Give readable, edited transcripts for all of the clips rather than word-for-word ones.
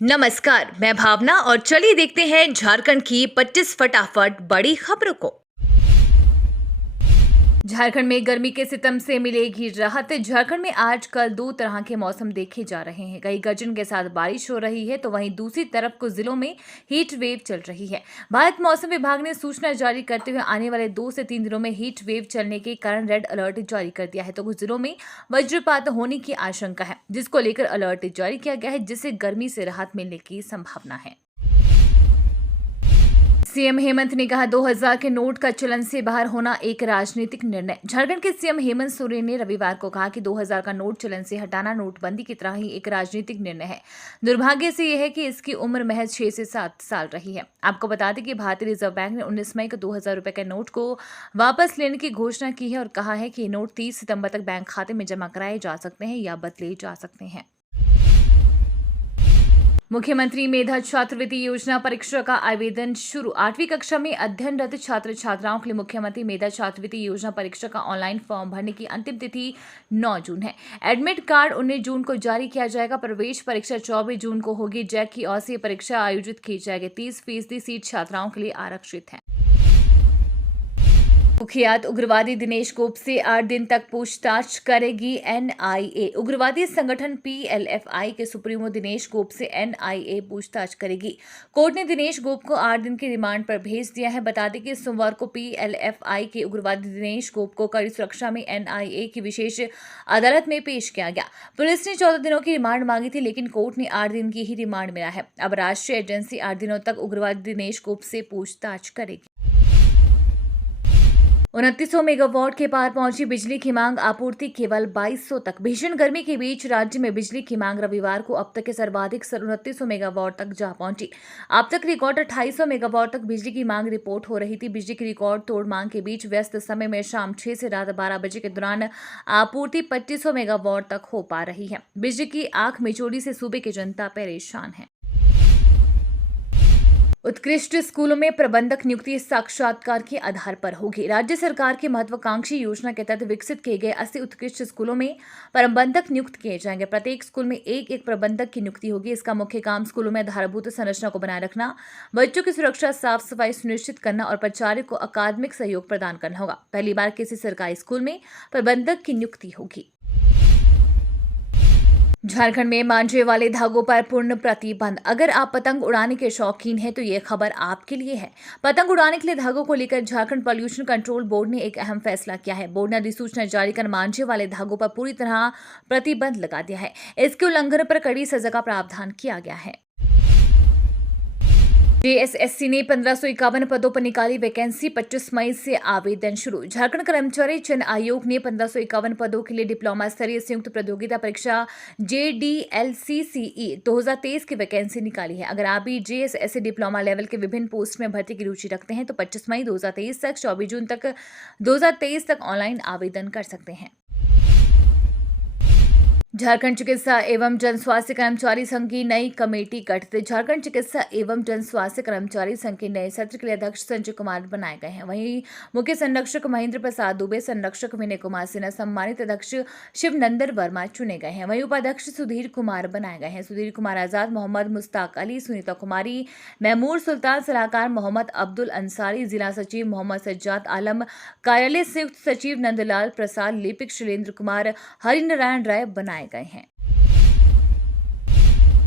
नमस्कार, मैं भावना और चलिए देखते हैं झारखंड की 25 फटाफट बड़ी खबरों को। झारखंड में गर्मी के सितम से मिलेगी राहत। झारखंड में आज कल दो तरह के मौसम देखे जा रहे हैं। कहीं गर्जन के साथ बारिश हो रही है तो वहीं दूसरी तरफ कुछ जिलों में हीट वेव चल रही है। भारत मौसम विभाग ने सूचना जारी करते हुए आने वाले 2 से 3 दिनों में हीट वेव चलने के कारण रेड अलर्ट जारी कर दिया है तो कुछ जिलों में वज्रपात होने की आशंका है, जिसको लेकर अलर्ट जारी किया गया है, जिससे गर्मी से राहत मिलने की संभावना है। सीएम हेमंत ने कहा 2000 के नोट का चलन से बाहर होना एक राजनीतिक निर्णय। झारखंड के सीएम हेमंत सोरेन ने रविवार को कहा कि 2000 का नोट चलन से हटाना नोटबंदी की तरह ही एक राजनीतिक निर्णय है। दुर्भाग्य से यह है कि इसकी उम्र महज 6 से 7 साल रही है। आपको बता दें कि भारतीय रिजर्व बैंक ने 19 मई को 2000 रुपए के नोट को वापस लेने की घोषणा की है और कहा है कि ये नोट 30 सितंबर तक बैंक खाते में जमा कराए जा सकते हैं या बदले जा सकते हैं। मुख्यमंत्री मेधा छात्रवृत्ति योजना परीक्षा का आवेदन शुरू। 8वीं कक्षा में अध्ययनरत छात्र छात्राओं के लिए मुख्यमंत्री मेधा छात्रवृत्ति योजना परीक्षा का ऑनलाइन फॉर्म भरने की अंतिम तिथि 9 जून है। एडमिट कार्ड 19 जून को जारी किया जाएगा। प्रवेश परीक्षा 24 जून को होगी। जैक की ओर से परीक्षा आयोजित की जाएगी। 30% सीट छात्राओं के लिए आरक्षित है। कुख्यात उग्रवादी दिनेश गोप से 8 दिन तक पूछताछ करेगी एनआईए। उग्रवादी संगठन पीएलएफआई के सुप्रीमो दिनेश गोप से एनआईए पूछताछ करेगी। कोर्ट ने दिनेश गोप को 8 दिन की रिमांड पर भेज दिया है। बता दें कि सोमवार को पीएलएफआई के उग्रवादी दिनेश गोप को कड़ी सुरक्षा में एनआईए की विशेष अदालत में पेश किया गया। पुलिस ने 14 दिनों की रिमांड मांगी थी, लेकिन कोर्ट ने 8 दिन की ही रिमांड मिला है। अब राष्ट्रीय एजेंसी 8 दिनों तक उग्रवादी दिनेश गोप से पूछताछ करेगी। 2900 मेगावाट के पार पहुंची बिजली की मांग, आपूर्ति केवल 2200 तक। भीषण गर्मी के बीच राज्य में बिजली की मांग रविवार को अब तक के सर्वाधिक 2900 मेगावाट तक जा पहुंची। अब तक रिकॉर्ड 2800 मेगावाट तक बिजली की मांग रिपोर्ट हो रही थी। बिजली की रिकॉर्ड तोड़ मांग के बीच व्यस्त समय में शाम 6 से रात 12 बजे के दौरान आपूर्ति 2500 मेगावाट तक हो पा रही है। बिजली की आंख मिचौली से सूबे की जनता परेशान है। उत्कृष्ट स्कूलों में प्रबंधक नियुक्ति साक्षात्कार के आधार पर होगी। राज्य सरकार की महत्वाकांक्षी योजना के तहत विकसित किए गए 80 उत्कृष्ट स्कूलों में प्रबंधक नियुक्त किए जाएंगे। प्रत्येक स्कूल में एक प्रबंधक की नियुक्ति होगी। इसका मुख्य काम स्कूलों में आधारभूत संरचना को बनाए रखना, बच्चों की सुरक्षा, साफ सफाई सुनिश्चित करना और प्राचार्य को अकादमिक सहयोग प्रदान करना होगा। पहली बार किसी सरकारी स्कूल में प्रबंधक की नियुक्ति होगी। झारखंड में मांझे वाले धागों पर पूर्ण प्रतिबंध। अगर आप पतंग उड़ाने के शौकीन हैं तो ये खबर आपके लिए है। पतंग उड़ाने के लिए धागों को लेकर झारखंड पॉल्यूशन कंट्रोल बोर्ड ने एक अहम फैसला किया है। बोर्ड ने अधिसूचना जारी कर मांझे वाले धागों पर पूरी तरह प्रतिबंध लगा दिया है। इसके उल्लंघन पर कड़ी सजा का प्रावधान किया गया है। जेएसएससी ने 1551 पदों पर निकाली वैकेंसी। 25 मई से आवेदन शुरू। झारखंड कर्मचारी चयन आयोग ने 1551 पदों के लिए डिप्लोमा स्तरीय संयुक्त प्रतियोगिता परीक्षा JDLCCE 2023 की वैकेंसी निकाली है। अगर आप भी जेएसएससी डिप्लोमा लेवल के विभिन्न पोस्ट में भर्ती की रुचि रखते हैं तो 25 मई 2023 तक 24 जून तक 2023 तक ऑनलाइन आवेदन कर सकते हैं। झारखंड चिकित्सा एवं जन स्वास्थ्य कर्मचारी संघ की नई कमेटी गठित। झारखंड चिकित्सा एवं जन स्वास्थ्य कर्मचारी संघ के नए सत्र के लिए अध्यक्ष संजय कुमार बनाए गए हैं। वहीं मुख्य संरक्षक महेंद्र प्रसाद दुबे, संरक्षक विनय कुमार सिन्हा, सम्मानित अध्यक्ष शिवनंदन वर्मा चुने गए हैं। वहीं उपाध्यक्ष सुधीर कुमार बनाए गए हैं। सुधीर कुमार आजाद, मोहम्मद मुश्ताक अली, सुनीता कुमारी, महमूद सुल्तान, सलाहकार मोहम्मद अब्दुल अंसारी, जिला सचिव मोहम्मद सज्जाद आलम, कार्यालय संयुक्त सचिव नंदलाल प्रसाद, लिपिक शैलेंद्र कुमार, हरिनारायण राय बनाए गए हैं।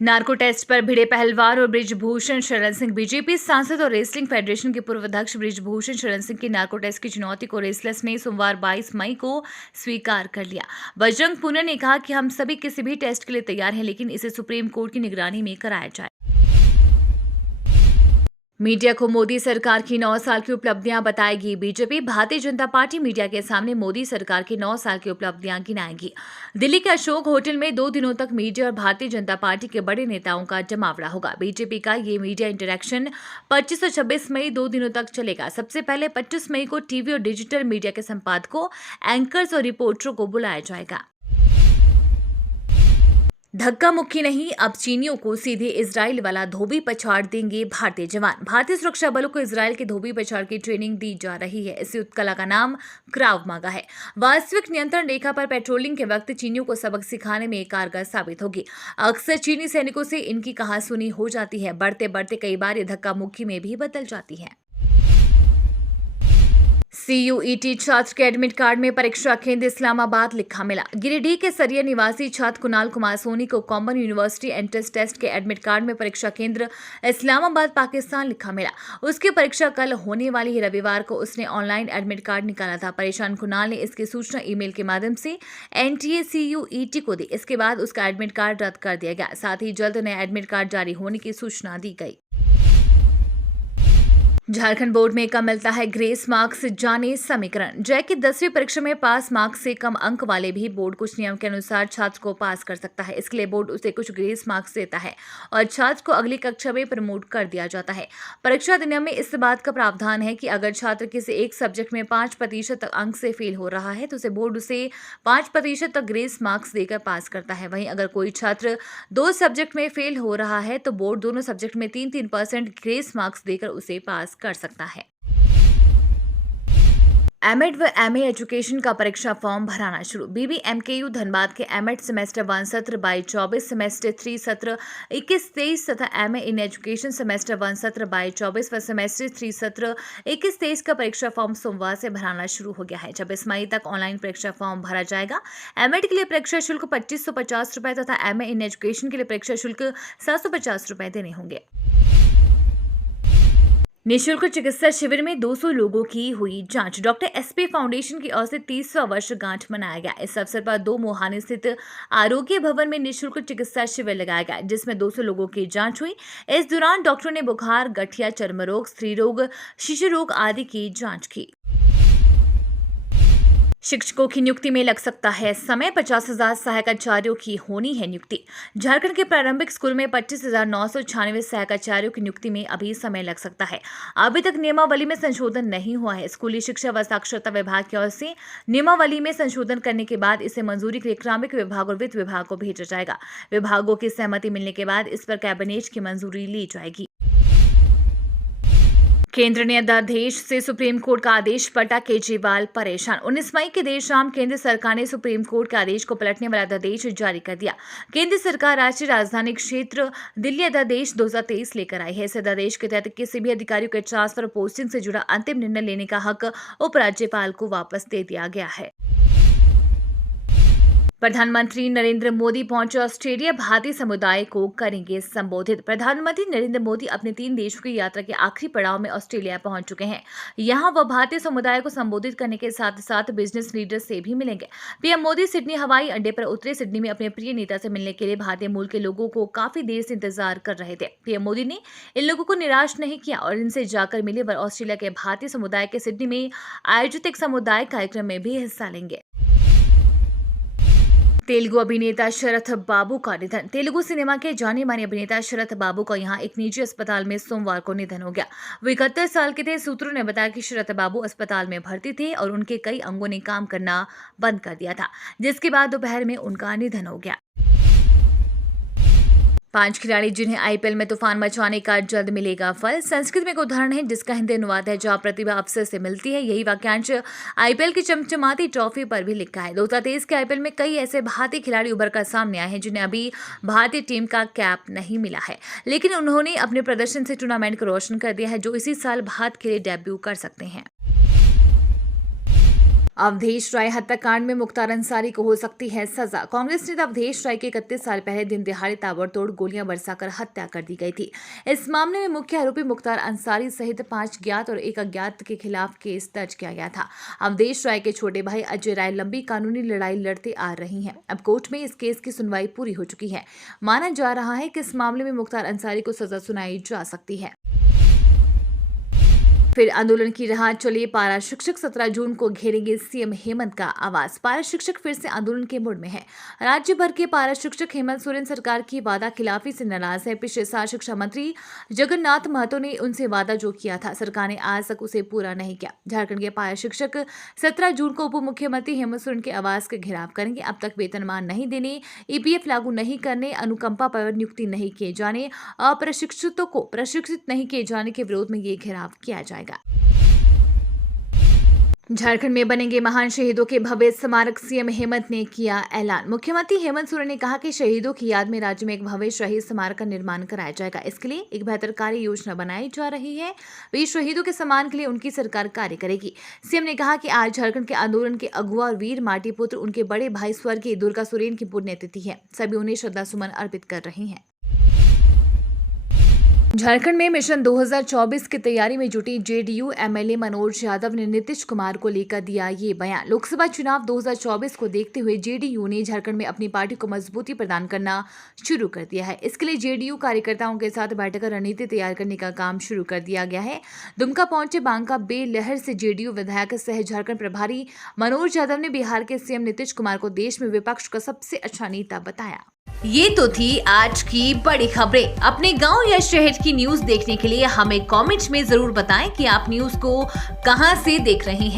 नार्को टेस्ट पर भिड़े पहलवान और बृजभूषण शरण सिंह। बीजेपी सांसद और रेसलिंग फेडरेशन के पूर्व अध्यक्ष बृजभूषण शरण सिंह की नार्को टेस्ट की चुनौती को रेसलर्स ने सोमवार 22 मई को स्वीकार कर लिया। बजरंग पूनिया ने कहा कि हम सभी किसी भी टेस्ट के लिए तैयार हैं, लेकिन इसे सुप्रीम कोर्ट की निगरानी में कराया जाए। मीडिया को मोदी सरकार की 9 साल की उपलब्धियां बताएगी BJP. Bharatiya Janata party media के सामने मोदी सरकार की 9 साल की उपलब्धियां गिनाएगी। दिल्ली के अशोक होटल में 2 दिनों तक मीडिया और भारतीय जनता पार्टी के बड़े नेताओं का जमावड़ा होगा। बीजेपी का ये मीडिया इंटरैक्शन 25 और 26 मई 2 दिनों तक चलेगा। सबसे पहले 25 मई को टीवी और डिजिटल मीडिया के संपादकों, एंकर्स और रिपोर्टरों को बुलाया जाएगा। धक्का मुक्की नहीं, अब चीनियों को सीधे इजराइल वाला धोबी पछाड़ देंगे भारतीय जवान। भारतीय सुरक्षा बलों को इजराइल के धोबी पछाड़ की ट्रेनिंग दी जा रही है। इस युद्ध कला का नाम क्राव मागा है। वास्तविक नियंत्रण रेखा पर पेट्रोलिंग के वक्त चीनियों को सबक सिखाने में कारगर साबित होगी। अक्सर चीनी सैनिकों से इनकी कहासुनी हो जाती है। बढ़ते बढ़ते कई बार ये धक्का मुक्की में भी बदल जाती है। CUET छात्र के एडमिट कार्ड में परीक्षा केंद्र इस्लामाबाद लिखा मिला। गिरिडीह के सरिया निवासी छात्र कुणाल कुमार सोनी को कॉमन यूनिवर्सिटी एंट्रेंस टेस्ट के एडमिट कार्ड में परीक्षा केंद्र इस्लामाबाद पाकिस्तान लिखा मिला। उसकी परीक्षा कल होने वाली है। रविवार को उसने ऑनलाइन एडमिट कार्ड निकाला था। परेशान कुणाल ने इसकी सूचना ईमेल के माध्यम से NTA CUET को दी। इसके बाद उसका एडमिट कार्ड रद्द कर दिया गया। साथ ही जल्द नया एडमिट कार्ड जारी होने की सूचना दी गई। झारखंड बोर्ड में कम मिलता है ग्रेस मार्क्स, जाने समीकरण। जय की 10वीं परीक्षा में पास मार्क्स से कम अंक वाले भी बोर्ड कुछ नियम के अनुसार छात्र को पास कर सकता है। इसके लिए बोर्ड उसे कुछ ग्रेस मार्क्स देता है और छात्र को अगली कक्षा में प्रमोट कर दिया जाता है। परीक्षा अधिनियम में इस बात का प्रावधान है कि अगर छात्र किसी एक सब्जेक्ट में 5% तक अंक से फेल हो रहा है तो उसे बोर्ड उसे 5% तक ग्रेस मार्क्स देकर पास करता है। वहीं अगर कोई छात्र 2 सब्जेक्ट में फेल हो रहा है तो बोर्ड दोनों सब्जेक्ट में 3% ग्रेस मार्क्स देकर उसे पास कर सकता है। एमएड व MA एजुकेशन का परीक्षा फॉर्म भराना शुरू। BBMKU धनबाद के एमएड सेमेस्टर 1 सत्र 22-24, सेमेस्टर 3 सत्र 21-23 तथा MA इन एजुकेशन सेमेस्टर 1 सत्र 22-24 व सेमेस्टर 3 सत्र 21-23 का परीक्षा फॉर्म सोमवार से भराना शुरू हो गया है। 26 मई तक ऑनलाइन परीक्षा फॉर्म भरा जाएगा। एमएड के लिए परीक्षा शुल्क 2550 रुपए तथा MA इन एजुकेशन के लिए परीक्षा शुल्क 750 रुपए देने होंगे। निःशुल्क चिकित्सा शिविर में 200 लोगों की हुई जांच। डॉक्टर SP फाउंडेशन की ओर से 30वां वर्षगांठ मनाया गया। इस अवसर पर 2 मोहानी स्थित आरोग्य भवन में निःशुल्क चिकित्सा शिविर लगाया गया, जिसमें 200 लोगों की जांच हुई। इस दौरान डॉक्टरों ने बुखार, गठिया, चर्म रोग, स्त्री रोग, शिशु रोग आदि की जांच की। शिक्षकों की नियुक्ति में लग सकता है समय। 50,000 सहायक आचार्यों की होनी है नियुक्ति। झारखंड के प्रारंभिक स्कूल में 25,996 सहायक आचार्यों की नियुक्ति में अभी समय लग सकता है। अभी तक नियमावली में संशोधन नहीं हुआ है। स्कूली शिक्षा व साक्षरता विभाग की ओर से नियमावली में संशोधन करने के बाद इसे मंजूरी के लिए कार्मिक विभाग और वित्त विभाग को भेजा जाएगा। विभागों की सहमति मिलने के बाद इस पर कैबिनेट की मंजूरी ली जाएगी। केंद्र ने अध्यादेश से सुप्रीम कोर्ट का आदेश पलटा, केजरीवाल परेशान। 19 मई की देर शाम केंद्र सरकार ने सुप्रीम कोर्ट के आदेश को पलटने वाला अध्यादेश जारी कर दिया। केंद्र सरकार राष्ट्रीय राजधानी क्षेत्र दिल्ली अध्यादेश 2023 लेकर आई है। इस अध्यादेश के तहत किसी भी अधिकारियों के ट्रांसफर पोस्टिंग से जुड़ा अंतिम निर्णय लेने का हक उपराज्यपाल को वापस दे दिया गया है। प्रधानमंत्री नरेंद्र मोदी पहुंचे ऑस्ट्रेलिया, भारतीय समुदाय को करेंगे संबोधित। प्रधानमंत्री नरेंद्र मोदी अपने 3 देशों की यात्रा के आखिरी पड़ाव में ऑस्ट्रेलिया पहुंच चुके हैं। यहां वह भारतीय समुदाय को संबोधित करने के साथ साथ बिजनेस लीडर से भी मिलेंगे। पीएम मोदी सिडनी हवाई अड्डे पर उतरे। सिडनी में अपने प्रिय नेता से मिलने के लिए भारतीय मूल के लोगों को काफी देर से इंतजार कर रहे थे। पीएम मोदी ने इन लोगों को निराश नहीं किया और इनसे जाकर मिले। वह ऑस्ट्रेलिया के भारतीय समुदाय के सिडनी में आयोजित एक समुदाय कार्यक्रम में भी हिस्सा लेंगे। तेलुगु अभिनेता शरथ बाबू का निधन। तेलुगु सिनेमा के जाने माने अभिनेता शरथ बाबू का यहां एक निजी अस्पताल में सोमवार को निधन हो गया। वो 71 साल के थे। सूत्रों ने बताया कि शरथ बाबू अस्पताल में भर्ती थे और उनके कई अंगों ने काम करना बंद कर दिया था, जिसके बाद दोपहर में उनका निधन हो गया। 5 खिलाड़ी जिन्हें IPL में तूफान मचाने का जल्द मिलेगा फल। संस्कृत में एक उदाहरण है जिसका हिंदी अनुवाद है, जहां प्रतिभा अवसर से मिलती है। यही वाक्यांश IPL की चमचमाती ट्रॉफी पर भी लिखा है। 2023 के IPL में कई ऐसे भारतीय खिलाड़ी उभर कर सामने आए हैं जिन्हें अभी भारतीय टीम का कैप नहीं मिला है, लेकिन उन्होंने अपने प्रदर्शन से टूर्नामेंट को रोशन कर दिया है, जो इसी साल भारत के लिए डेब्यू कर सकते हैं। अवधेश राय हत्याकांड में मुख्तार अंसारी को हो सकती है सजा। कांग्रेस नेता अवधेश राय की 31 साल पहले दिन दिहाड़े ताबड़तोड़ गोलियां बरसाकर हत्या कर दी गई थी। इस मामले में मुख्य आरोपी मुख्तार अंसारी सहित 5 ज्ञात और 1 अज्ञात के खिलाफ केस दर्ज किया गया था। अवधेश राय के छोटे भाई अजय राय लंबी कानूनी लड़ाई लड़ते आ रही हैं। अब कोर्ट में इस केस की सुनवाई पूरी हो चुकी है। माना जा रहा है कि इस मामले में मुख्तार अंसारी को सजा सुनाई जा सकती है। फिर आंदोलन की राह चले पारा शिक्षक 17 जून को घेरेंगे सीएम हेमंत का आवाज। पारा शिक्षक फिर से आंदोलन के मूड में है। राज्य भर के पारा शिक्षक हेमंत सोरेन सरकार की वादा खिलाफी से नाराज है। पिछले साल शिक्षा मंत्री जगन्नाथ महतो ने उनसे वादा जो किया था, सरकार ने आज तक उसे पूरा नहीं किया। झारखंड के पारा शिक्षक 17 जून को उप मुख्यमंत्री हेमंत सोरेन के आवास का घेराव करेंगे। अब तक वेतनमान नहीं देने, ईपीएफ लागू नहीं करने, अनुकंपा पर नियुक्ति नहीं किए जाने, अप्रशिक्षितों को प्रशिक्षित नहीं किए जाने के विरोध में ये घेराव किया जाएगा। झारखंड में बनेंगे महान शहीदों के भव्य स्मारक, सीएम हेमंत ने किया ऐलान। मुख्यमंत्री हेमंत सोरेन ने कहा कि शहीदों की याद में राज्य में एक भव्य शहीद स्मारक का निर्माण कराया जाएगा। इसके लिए एक बेहतर कार्य योजना बनाई जा रही है। वीर शहीदों के सम्मान के लिए उनकी सरकार कार्य करेगी। सीएम ने कहा कि आज झारखंड के आंदोलन के अगुआ और वीर माटीपुत्र उनके बड़े भाई स्वर्गीय दुर्गा सोरेन की पुण्यतिथि है। सभी उन्हें श्रद्धासुमन अर्पित कर रहे हैं। झारखंड में मिशन 2024 की तैयारी में जुटी जेडीयू एमएलए मनोज यादव ने नीतीश कुमार को लेकर दिया ये बयान। लोकसभा चुनाव 2024 को देखते हुए जेडीयू ने झारखंड में अपनी पार्टी को मजबूती प्रदान करना शुरू कर दिया है। इसके लिए जेडीयू कार्यकर्ताओं के साथ बैठक कर रणनीति तैयार करने का काम शुरू कर दिया गया है। दुमका पहुंचे बांका बेलहर से जेडीयू विधायक सह झारखंड प्रभारी मनोज यादव ने बिहार के सीएम नीतीश कुमार को देश में विपक्ष का सबसे अच्छा नेता बताया। ये तो थी आज की बड़ी खबरें। अपने गांव या शहर की न्यूज देखने के लिए हमें कमेंट्स में जरूर बताएं कि आप न्यूज को कहां से देख रहे हैं।